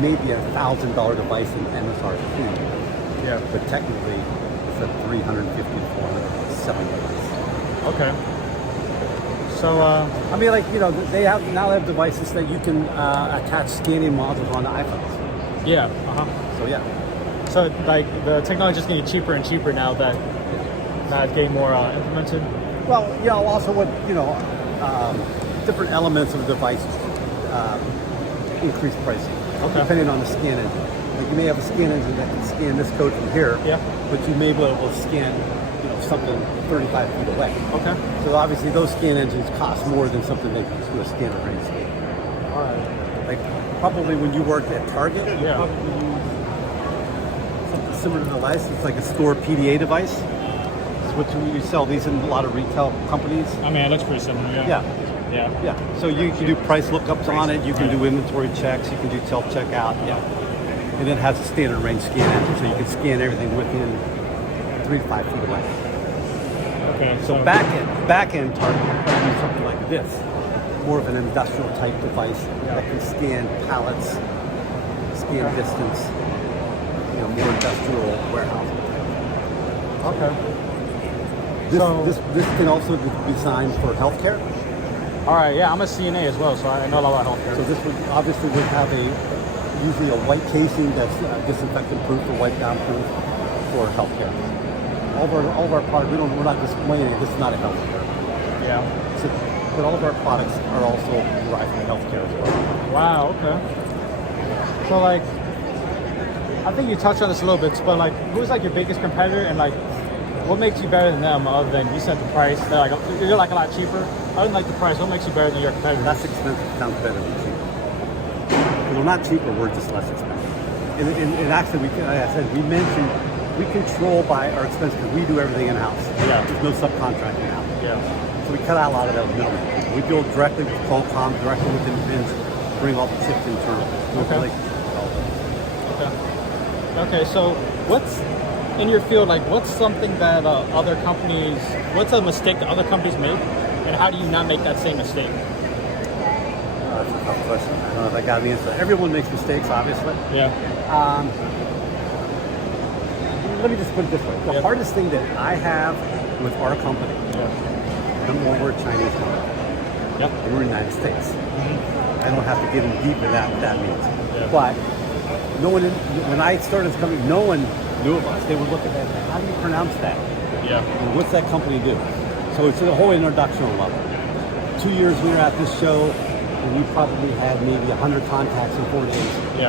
maybe $1,000 device in MSRP. Yeah. But technically, it's a $350 to $400 device. Okay. So, I mean, like, you know, they have devices that you can attach scanning modules on iPhones. yeah. So yeah. So, like, the technology is getting cheaper and cheaper now that it's getting more implemented. Well, you know, also what, you know, different elements of the device increase pricing. Okay. Depending on the scan engine. Like you may have a scan engine that can scan this code from here. Yeah. But you may be able to scan, you know, something 35 feet away. Okay. So obviously those scan engines cost more than something that can do a scanner range scan. All right. Like probably when you worked at Target, you Yeah. probably used something similar to the device. It's like a store PDA device. It's what you sell these in a lot of retail companies. I mean, it looks pretty similar. Yeah. Yeah. Yeah. So you can do price lookups on it. You can do inventory checks. You can do self checkout. Yeah. And it has a standard range scan engine, so you can scan everything within 3 to 5 feet away. Okay. So back end Target will probably do something like this, more of an industrial type device that can scan pallets, scan distance, you know, more industrial warehousing. Okay. This can also be designed for healthcare. All right. Yeah, I'm a CNA as well, so I know a lot about healthcare. So this would obviously have usually a white casing that's disinfectant proof or wipe down proof for healthcare. All of our products, we're not displaying it. This is not a healthcare. Yeah. So, but all of our products are also derived from healthcare as well. Wow. Okay. So like, I think you touched on this a little bit, but like, who's like your biggest competitor, and like, what makes you better than them? Other than you said the price, they're like you're like a lot cheaper. Other than like the price, what makes you better than your competitors? Less expensive sounds better than cheaper. We're not cheaper. We're just less expensive. And actually, like I said, we control by our expense because we do everything in house. Yeah. There's no subcontracting out. Yeah. So we cut out a lot of those middlemen. We deal directly with Qualcomm, directly with NVIDIA, bring all the chips internal. No Okay. relationship with all of them. Okay. Okay. So what's in your field? Like, what's something that other companies? What's a mistake that other companies make, and how do you not make that same mistake? That's a tough question. I don't know if I got the answer. Everyone makes mistakes, obviously. Yeah. Let me just put it this way. The hardest thing that I have with our company, number one, we're a Chinese company. Yep. And we're in the United States. I don't have to get in deep in that what that means. Yeah. But no one, when I started this company, no one knew of us. They would look at that and say, how do you pronounce that? Yeah. And what's that company do? So it's a whole introductional level. 2 years we were at this show, and we probably had maybe 100 contacts in 4 days. Yeah.